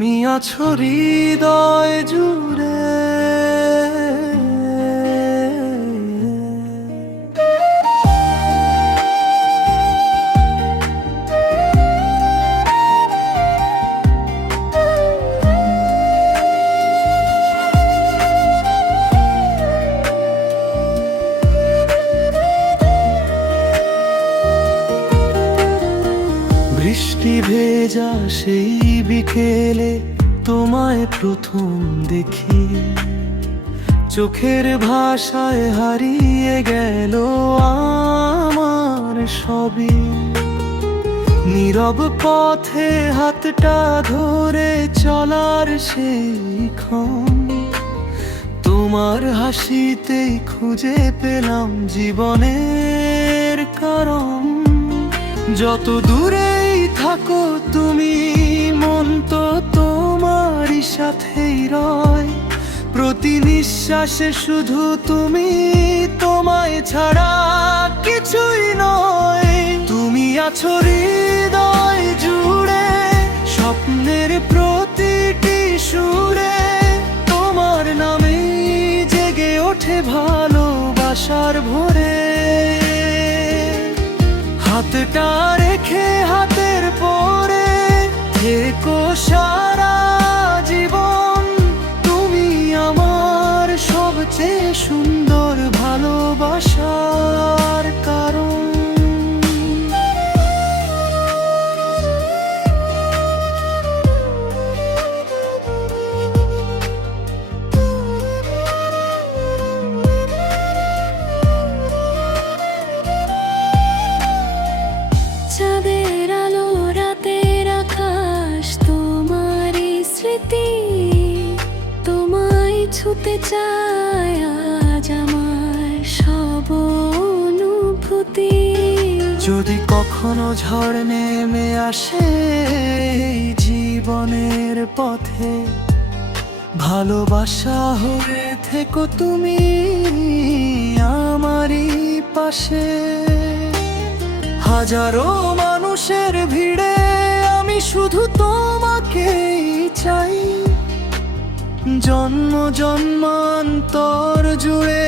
তুমি আছো হৃদয় জুড়ে। বৃষ্টি ভেজা সেই বিকেলে তোমায় প্রথম দেখি, চোখের ভাষায় হারিয়ে গেল আমার সবই। নীরব পথে হাতটা ধরে চলার সেই ক্ষণ, তোমার হাসিতেই খুঁজে পেলাম জীবনের কারণ। যত দূরেই থাকো তুমি, মন তো তোমারই সাথেই রয়। প্রতি নিঃশ্বাসে শুধু তুমি, তোমায় ছাড়া কিছুই নয়। তুমি আছো হৃদয় জুড়ে, স্বপ্নের প্রতিটি সুরে। তোমার নামেই জেগে ওঠে ভালোবাসার ভোরে। হাতটা রেখে হাতের পরে থেকো সারা জীবন। তুমি আমার সবচেয়ে সুন্দর ভালোবাসার কারণ। চাঁদের আলো, রাতের আকাশ, তোমারই স্মৃতি। তোমায় ছুতে চায় আজ আমার সব অনুভূতি। যদি কখনো ঝড় নেমে আসে এই জীবনের পথে, ভালোবাসা হয়ে থেকো তুমি আমারই পাশে। হাজারো মানুষের ভিড়ে আমি শুধু তোমাকেই চাই। জন্ম জন্মান্তর জুড়ে